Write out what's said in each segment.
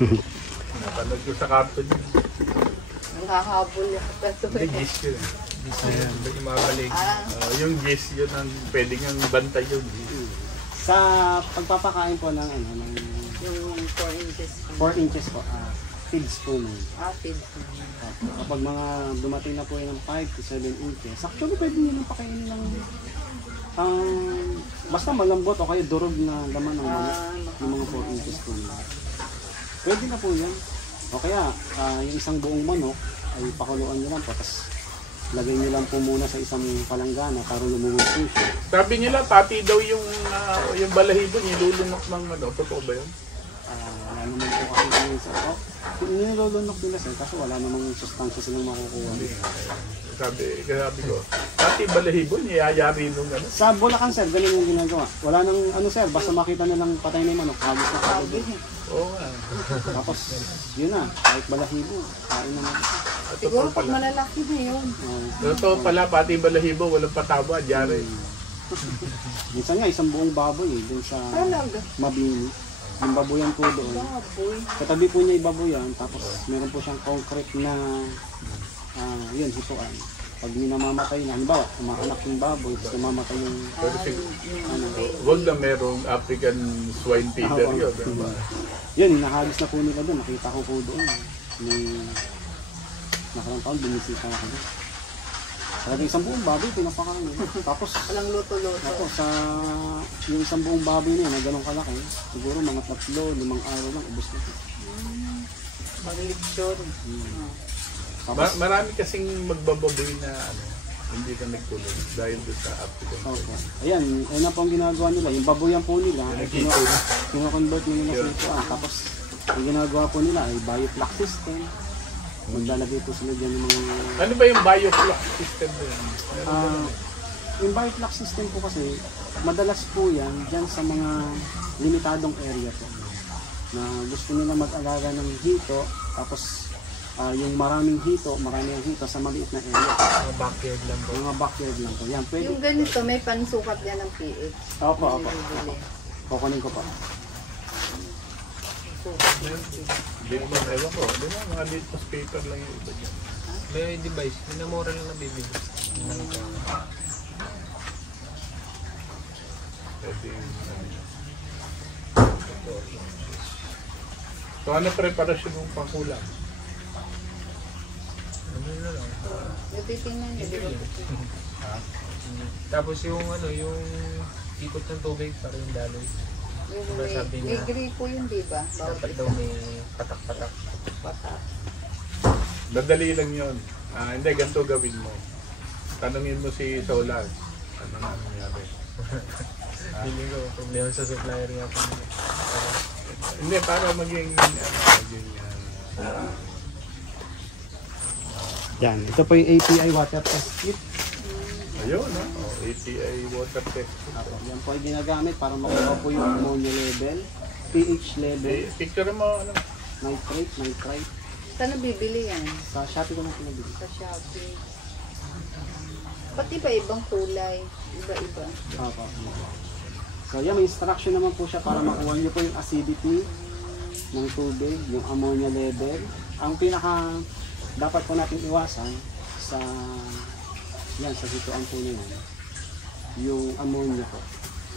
Napanood ko sa cartoon yun. Nanghahabol yung kaso. Hindi, gis yun. Gis na yan. Yung mga balig. Yung gis yun ang pwede nga bantay yung gis. Sa pagpapakain po ng ano, ng Yung 4 inches. 4 inches po, feeds po nun. Feeds. Kapag mga dumating na po yun ng 5 to 7 inches, actually pwede nyo nang pakainin ng basta malambot o kaya durog na laman ng yung mga 4 inches po nila. Pwede na po yan. O kaya, yung isang buong manok ay pakuluan nyo lang po, tapos lagay nyo lang po muna sa isang palanggana para lumungod po siya. Sabi nila, pati daw yung balahibo, nilulunok ng ano, totoo ba yun? Wala naman po kasi yung isa. Nilulunok nila sir, kasi wala namang sustansya silang makukuha. Sabi ko, pati balahibo, niyayari nung ano. Sa Bulacan sir, ganun yung ginagawa. Wala nang ano sir, basta makita nilang patay na yung manok, habos na kagad. Oo nga. Tapos, yun na, kahit balahibo, kain naman. Siguro pag malalaki na yun. Totoo pala, pati balahibo, walang patawa, diyari. Minsan nga, isang buong baboy dun sa Mabini. Yung baboyan po doon. Katabi po niya yung baboyan, tapos meron po siyang concrete na yun, hituan. Pag minamamatay na, halimbawa, kumakanak yung baboy, tapos namamatay yung Huwag na merong African swine fever yun. Yun, hinahagis na po nila doon. Nakita ko po doon. May nakarang taon, bumisita ako doon. Talaga isang buong baboy, pinapakain. Tapos, walang luto-luto. Tapos, yung isang buong baboy niya na ganun kalaki, siguro mga 3-5 araw lang, ubos na ito. Maglitsyon. Marami kasing magbababoy na hindi na nagtuloy dahil doon sa African. Okay. Ayan, ayun na po ang ginagawa nila. Yung baboyan po nila, kino-convert nila sa ito. Tapos, ang ginagawa po nila ay bioflux system. Maglalagay po sila dyan ng mga... Ano ba yung bioflux system doon? Yung bioflux system po kasi, madalas po yan dyan sa mga limitadong area po. Na gusto nila mag-alaga ng hito, tapos yung maraming hito sa maliit na area. Mga backyard lang po. Mga backyard lang po. Yan, pwede. Yung ganito, may pansukat yan ng pH. Opo. Kukunin ko pa. Hindi mo ewan ko. Di ba mga litmus paper lang yung iba dyan. May device, minamura lang na bibili. Pwede yung so ano preparasyon ng pangkulang? Ano na lang. Yung titingnan nyo, di ba? Tapos yung yung ikot ng tubig para yung daloy. May gripo yun, di ba? Dapat daw may patak-patak. Dadali lang yun. Hindi, ganito gawin mo. Tanungin mo si Solar. Ano nga nangyari? Hindi ko, problema sa supplier nga po. Hindi, para maging Yan, ito po yung API water test kit. ayun, API water test. Yan po yung ginagamit para makuha po yung ammonia level, pH level, Picture mo, nitrate. Saan nabibili yan? Sa Shopee ko na pinabili. Sa Shopee. Pati ba ibang kulay? Iba-iba. Opo. So yan, may instruction naman po siya para makuha nyo po yung acidity ng tubig, yung ammonia level. Ang pinaka dapat po natin iwasan sa hituan po nyo yung ammonia po.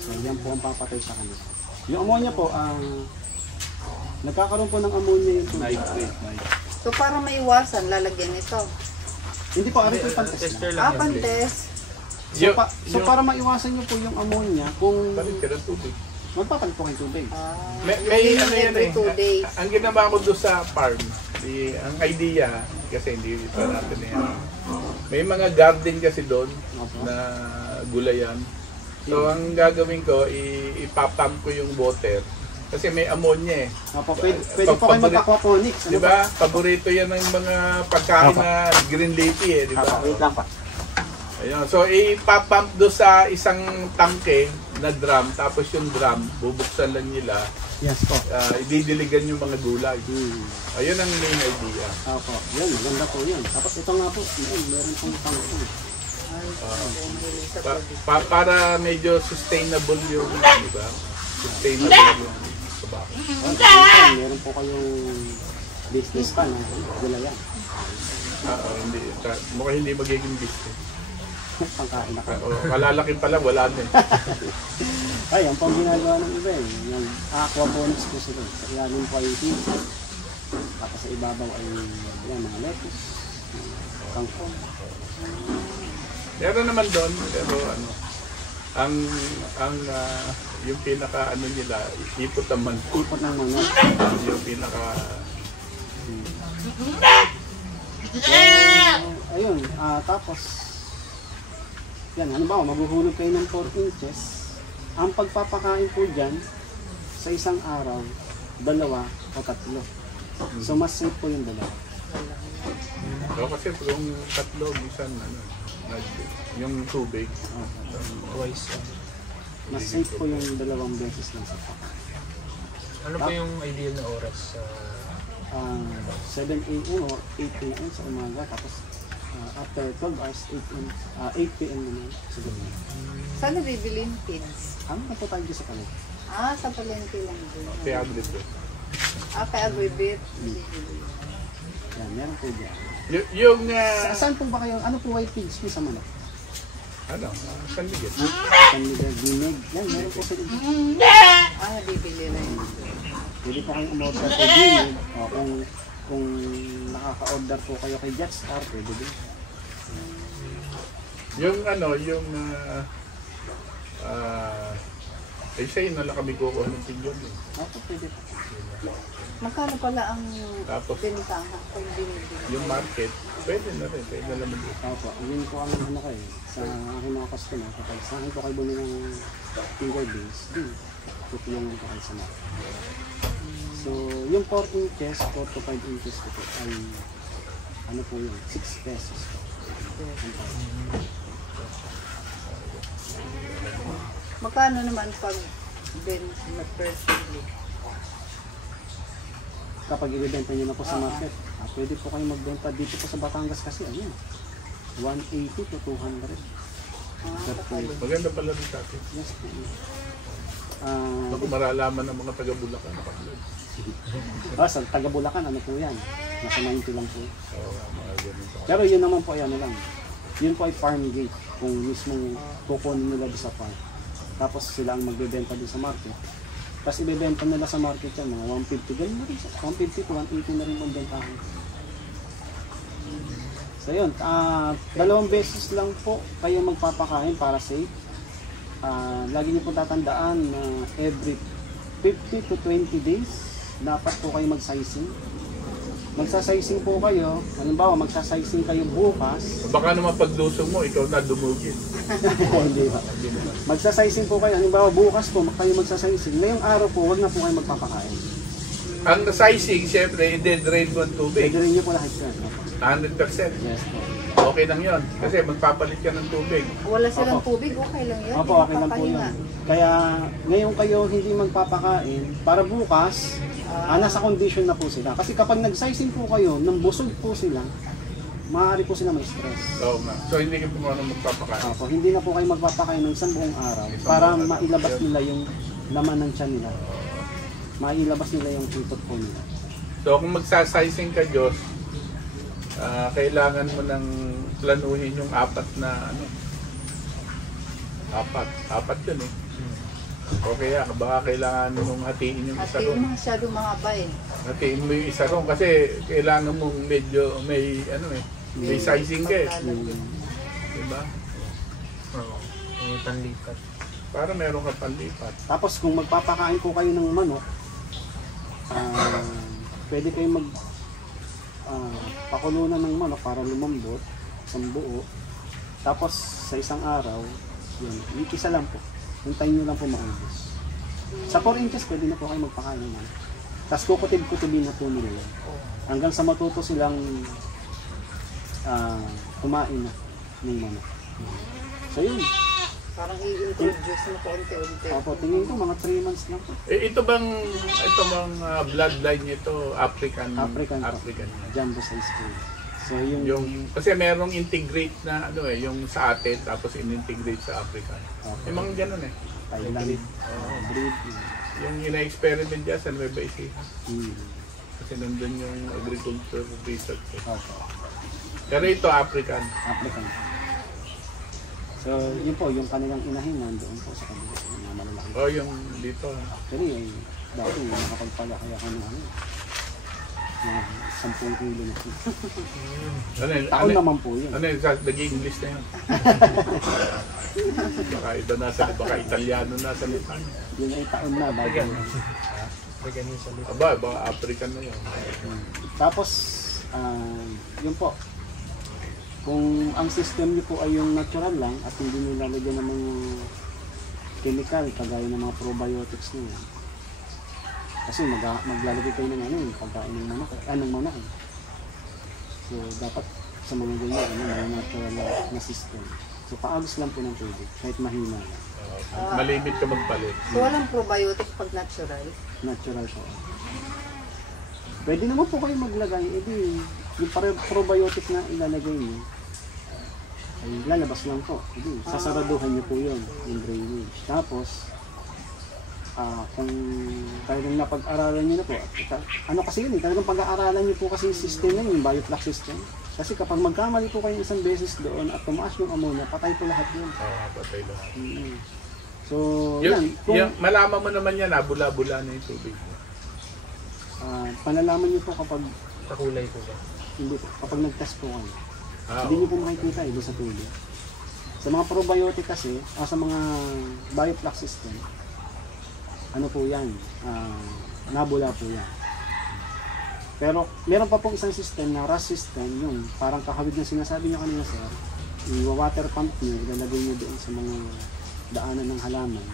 So yan po ang papatay sa kanila. Yung ammonia po, nagkakaroon po ng ammonia yung tubig. nitrate. So para maiwasan, lalagyan ito. Hindi po, ari po yung pantest Tester lang. lang. Pantest. So para maiwasan nyo po yung ammonia, kung Balik ka ng tubig. magpapalit po kayo tubig. May ano yan every 2 days. Ang ginawa ko doon sa farm, ang idea, kasi hindi pa natin yan. May mga garden kasi doon na gulayan. So ang gagawin ko, ipapump ko yung water. Kasi may ammonia eh. Opo, pwede po kayo mag-aquaponics. Di ba? Paborito yan ng mga pagkain na green leafy eh, di ba? Wait lang pa. Ayun. So ipapump do sa isang tangke na drum, tapos yung drum, bubuksan lang nila. Yes po. Ididiligan yung mga gulay. Ayun ang main idea. Opo, yun, maganda po yun. Tapos ito nga po, meron pong tangke. Para medyo sustainable yung, di ba? Sustainable yung. tobacco. Meron po kayong business pa na gulayan. Hindi, mukhang hindi magiging business. Pangkain na ka. Kalalaki pala, wala din. Ay, ang pang ginagawa ng iba eh. Yung aquaponics po sila. Sa ilalim po ay tea. Tapos sa ibabaw ay yan, mga lettuce, kangkong. Meron naman doon, pero ano, yung pinaka ano nila, ipot ng manok. Ipot ng manok. Yung pinaka... Ayun, tapos yan, halimbawa, maghuhulog kayo ng 4 inches. Ang pagpapakain po dyan, sa isang araw, 2 o 3. So, mas safe po yung 2. So, kasi kung 3, minsan, ano, yung tubig. Twice. Mas safe po yung 2 beses lang sa pakain. Ano pa yung ideal na oras? 7 a.m. or 8 a.m. sa umaga, tapos after 12 hours, 8 p.m. naman sa gabi. Saan nabibili yung feeds? Ano na po tayo sa kalit? Sa palengke lang din. Kaya agad doon. Kay Agribit. Yan, meron po dyan. Yung... Saan po ba kayo, ano po ay pigs mo sa manok? Ano? San Miguel. San Miguel, Bineg. Yan, meron po sila. Nabibili lang yun. Pwede po kayong umorder kay Bineg. O kung nakaka-order po kayo kay Jetstar, pwede din. Yung ano, yung... ay sa'yo na lang kami kukuha ng tingyon. Opo, pwede po. Magkano pala ang Tapos, bentahan kung binibili? yung market, pwede na rin. Pwede na naman doon. Opo, yun po ang ano kayo. Sa aking mga customer, kapag sa akin po kayo bumili ng finger beans, tutulungan ko kayo sa market. So, yung 4 inches, 4 to 5 inches ko po ay, ano po yun, 6 pesos po. Magkano naman pag per kilo? Kapag ibibenta nyo na po sa market, pwede po kayo magbenta dito po sa Batangas kasi, ayun, 180 to 200. Maganda pala rin sa atin. Yes po. Kung maralaman ng mga taga-Bulacan, nakapload. Sa taga Bulacan, ano po yan? Nasa 90 lang po. Oo, mga ganun pa. Pero yun naman po ay ano lang. Yun po ay farm gate. Kung mismong kukunin nila doon sa farm. Tapos sila ang magbebenta din sa market. Tapos ibebenta nila sa market yan, mga 150. Ganun na rin. 150 to 180 na rin ang bentahan. So yun, 2 beses lang po kayo magpapakain para safe. Lagi niyo po tatandaan na every 50 to 20 days, dapat po kayo mag-sizing. Magsasizing po kayo, halimbawa magsasizing kayo bukas. Baka naman paglusong mo, ikaw na dumugin. Hindi ba? Magsasizing po kayo, halimbawa bukas po kayo magsasizing. Ngayong araw po, wag na po kayo magpapakain. Ang sizing, siyempre, i-dedrain mo ang tubig. Pwede rin niyo po lahat yan. 100%. Yes po. Okay lang yun. Kasi magpapalit ka ng tubig. Wala silang tubig, okay lang yan. Opo, okay lang po yun. Kaya ngayon kayo hindi magpapakain, para bukas, nasa condition na po sila. Kasi kapag nag-sizing po kayo, nang busog po sila, maaari po sila may stress. Oo nga. So hindi ka po magpapakain. Opo, hindi na po kayo magpapakain ng isang buong araw para mailabas nila yung laman ng tiyan nila. Mailabas nila yung tutot po nila. So kung magsasizing ka, Diyos, kailangan mo nang planuhin yung 4 na ano. 4 yun eh. O kaya baka kailangan mong hatiin yung isa ron. Hatiin masyado mahaba eh. Hatiin mo yung isa ron kasi kailangan mong medyo may ano eh. May sizing ka eh. Diba? Oo. May panlipat. Para meron ka panlipat. Tapos kung magpapakain po kayo ng manok, pwede kayong pakulunan ng manok para lumambot, isang buo. Tapos sa isang araw, yun, isa lang po. Hintayin nyo lang po maubos. Sa 4 inches, pwede na po kayo magpakain ng manok. Tapos kukutib-kutibin na po nila yan. Hanggang sa matuto silang kumain na ng manok. So yun. Parang i-introduce mo konti-unti. Opo, tingin ko mga 3 months lang po. Ito bang bloodline nito African? African. Jumbo size po. So yung kasi merong integrate na ano eh, yung sa atin tapos in-integrate sa African. Okay. Yung mga ganun eh. Thailand, breed. yung ina-experiment dyan sa Nueva Ecija. Hmm. Kasi nandun yung agriculture research. Opo. Pero ito, African. African. So, yun po, yung kanilang inahin nandoon po sa kabila. Yung malalaki. O yung dito. Pero yun, dati nakapagpalaki ako ng ano, na 10 kilo na. Taon naman po yun. Ano yun? Nag-English na yun. Baka iba nasa, baka Italiano nasa lipan. Yun ay taon na bago. Lagyan niyo sa lip. Aba, baka African na yun. Tapos, yun po, kung ang system niyo po ay yung natural lang at hindi niyo lalagyan ng mga chemical kagaya ng mga probiotics niyo. Kasi maglalagay kayo ng ano, pagkain ng manok, anong manok. So, dapat sa mga ganyan, mga natural na system. So, paagos lang po ng tubig, kahit mahina lang. Malimit ka magpalit. So, walang probiotic pag natural. Natural po. Pwede naman po kayo maglagay, edi yung probiotic na ilalagay niyo, ay lalabas lang po. Edi, sasaraduhan niyo po yun, yung drainage. Tapos, kung talagang napag-aralan niyo na po, ano kasi yun, talagang pag-aaralan niyo po kasi yung system na yun, yung bioflux system. Kasi kapag magkamali po kayo isang beses doon at tumaas yung ammonia, patay po lahat yun. Oo, patay lang. So, Yung, yan. malaman mo naman yan, bula-bula na yung tubig. Panalaman niyo po kapag, Sa kulay po ba? hindi po, kapag nag-test po kayo. Ah, Hindi niyo po makikita doon sa tubig. Sa mga probiotic kasi, sa mga bioflux system, ano po yan, nabula po yan. Pero meron pa pong isang system na RAS system, yung parang kahawig na sinasabi niyo kanina sir, i-water pump niyo, ilalagay niyo doon sa mga daanan ng halaman.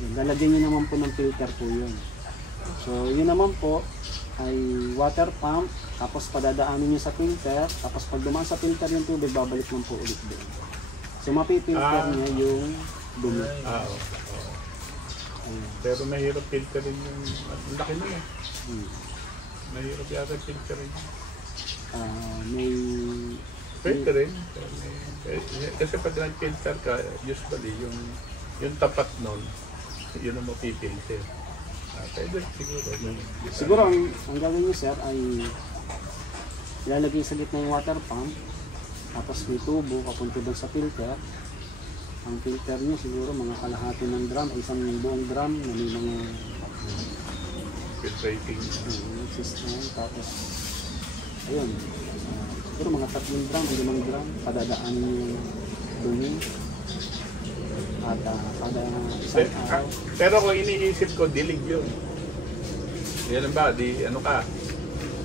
Yun, lalagyan niyo naman po ng filter po yun. So yun naman po ay water pump, tapos padadaanin niyo sa filter, tapos pag dumaan sa filter yung tubig, babalik lang po ulit doon. So mapipilter niya yung dumi. oo. Pero mahirap filterin yung, ang laki na eh. Mahirap yata filterin. May Pwede rin. Kasi pag nag-filter ka, usually yung tapat nun, yun ang mapipilter. Pwede siguro. siguro ang gagawin niyo sir ay ilalagay sa gitna yung water pump, tapos may tubo papunta doon sa filter. Ang filter niyo siguro mga kalahati ng drum, isang buong drum na may mga Filtrating. system. Tapos ayun, siguro mga 3 drum, 5 drum, padadaanin yung dumi. At kada isang araw. Pero kung iniisip ko, dilig yun. Yan ba, ano ka,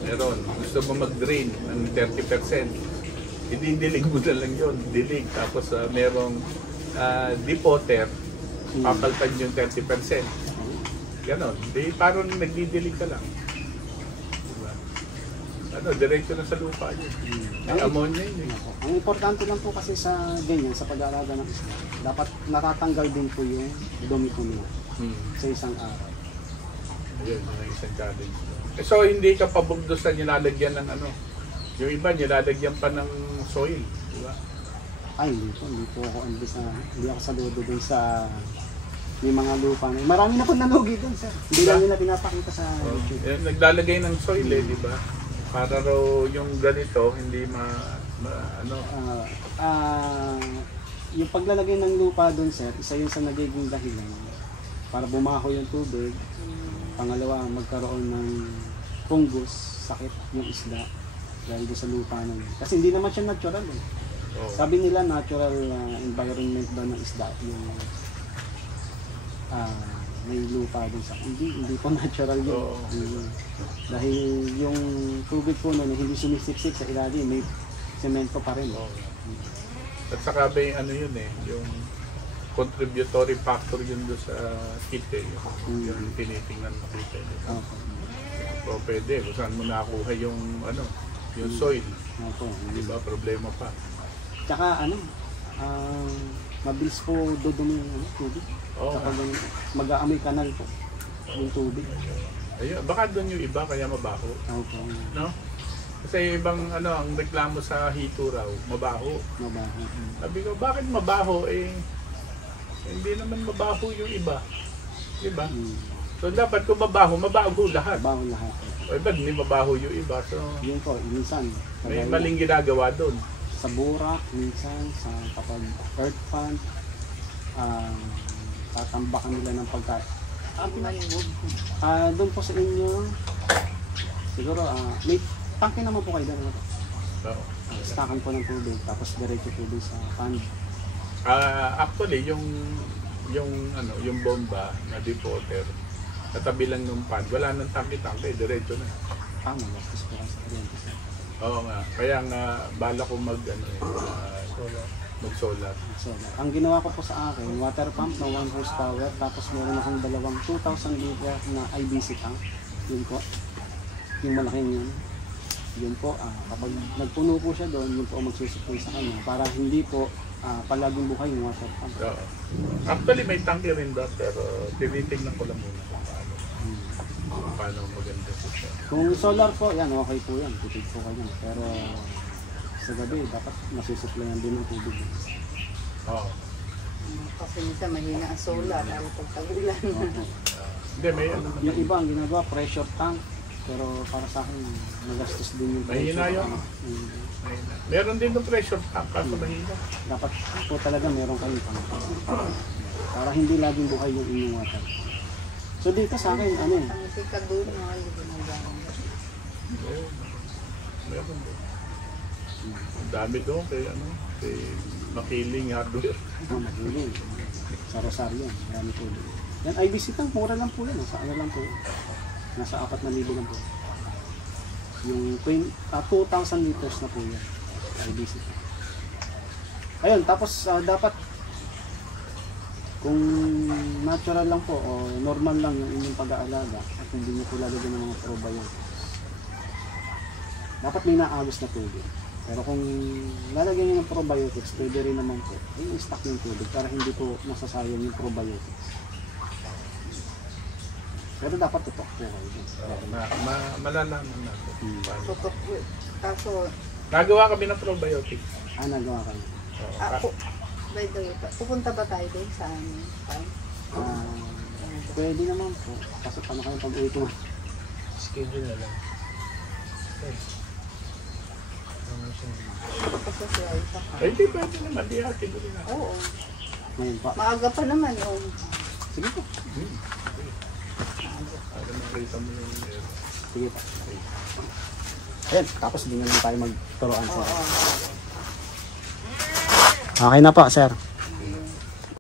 meron, gusto mo mag-drain ng 30%. Hindi dilig mo na lang yun, dilig. Tapos merong deep water, papalpan yung 30%. Ganon, di parang nagdidilig ka lang. Diba? Ano, diretso na sa lupa yun. May ammonia yun eh. Ang importante lang po kasi sa ganyan, sa pag-aalaga ng isda, dapat natatanggal din po yung dumi po nila sa isang araw. Ayun, yung isang challenge. So, hindi ka pabugdos na nilalagyan ng ano. Yung iba, nilalagyan pa ng soil. Diba? Ay, hindi po ako hindi ako saludo dun sa may mga lupa. Marami na po nalugi dun, sir. Hindi lang nila pinapakita sa YouTube. Naglalagay ng soil eh, di ba? Para raw yung ganito, hindi ano. Yung paglalagay ng lupa dun, sir, isa yun sa nagiging dahilan para bumaho yung tubig. Pangalawa, magkaroon ng fungus, sakit yung isda dahil doon sa lupa nun. Kasi hindi naman siya natural eh. Oh. Sabi nila natural environment ba ng isda yung may lupa dun sa hindi po natural yun. Oo. Dahil yung tubig po nun hindi sumisiksik sa ilalim, may semento pa rin. Oh. At saka ba yung ano yun eh, yung contributory factor yun doon sa heat eh, yung tinitingnan mo kita. O pwede, kung saan mo nakuha yung ano, yung soil. Di ba, problema pa. Tsaka mabilis po dudumi yung tubig. Oo. Kapag mag-aamoy kanal po yung tubig. Ayun, baka doon yung iba kaya mabaho. Opo. No? Kasi yung ibang ano, ang reklamo sa hito raw, mabaho. Mabaho. Sabi ko, bakit mabaho? Eh, hindi naman mabaho yung iba. Diba? So dapat kung mabaho lahat. Baho lahat. O iba, hindi mabaho yung iba. So, Yun po, minsan. may kagaya- maling ginagawa doon. sa burak, minsan sa kapag earth fund, tatambakan nila ng pagkain. Malimog. Doon po sa inyo, siguro, may tangke naman po kayo doon. So, Stackan po ng tubig, tapos diretso po doon sa fund. actually, yung bomba na deep water, katabi lang ng pan, wala nang tangke-tangke, diretso na. Magastos po kayo sa kuryente. Oo nga, kaya nga bala ko mag-solar. So, ang ginawa ko po sa akin, water pump na 1 horsepower, tapos meron akong dalawang 2,000 liter na IBC tank. Yun po, yung malaking yun. Yun po, kapag nagpuno po siya doon, yun po ang magsusupply sa kanya para hindi po palaging buhay yung water pump. So, actually, may tangke rin doon, pero tinitignan ko lang muna kung paano maganda po siya. Kung solar po, yan, okay po yan. Tipid po kayo. Pero sa gabi, dapat masusupplyan din ng tubig. Oo. Kasi minsan mahina ang solar, lalo pag tag-ulan. Hindi, may ano naman. Yung iba, ang ginagawa, pressure tank. Pero para sa akin, nagastos din yung Mahina yun. tank. Meron din ng pressure tank, kaso mahina. Dapat po talaga meron kayong tank. Para hindi laging buhay yung inyong water. So dito sa akin, ano eh, Ang sikadun, mga ginagawa. Meron din. Ang dami doon kay Makiling Hardware. mahiling. Sa Rosario, marami po din. Yan, IBC tank, mura lang po yun. Sa ano lang po yun. Nasa 4,000 lang po. Yung 2,000 liters na po yun. IBC tank. Ayun, tapos dapat kung natural lang po o normal lang yung inyong pag-aalaga at hindi nyo po lalagyan ng mga probiotics, dapat may naagos na tubig. Pero kung lalagyan nyo ng probiotics, pwede rin naman po i-stock yung tubig para hindi po masasayang yung probiotics. Pero dapat tutok po kayo. Malalaman natin. Paano. Tutok. Kaso, Nagawa kami ng probiotics. Nagawa kayo. ako, by the way, pupunta ba tayo doon sa amin? Pwede naman po. Kasi paano kayo pag-uwi ko? Schedule na lang. Kasi siya ay saka. Ay, di pwede naman. Di atin ko rin natin. Oo. Ngayon pa. Maaga pa naman yung Sige po. Para makita mo yung... Sige po. Ayan, tapos di na lang tayo magturoan. oo. Okay na po, sir.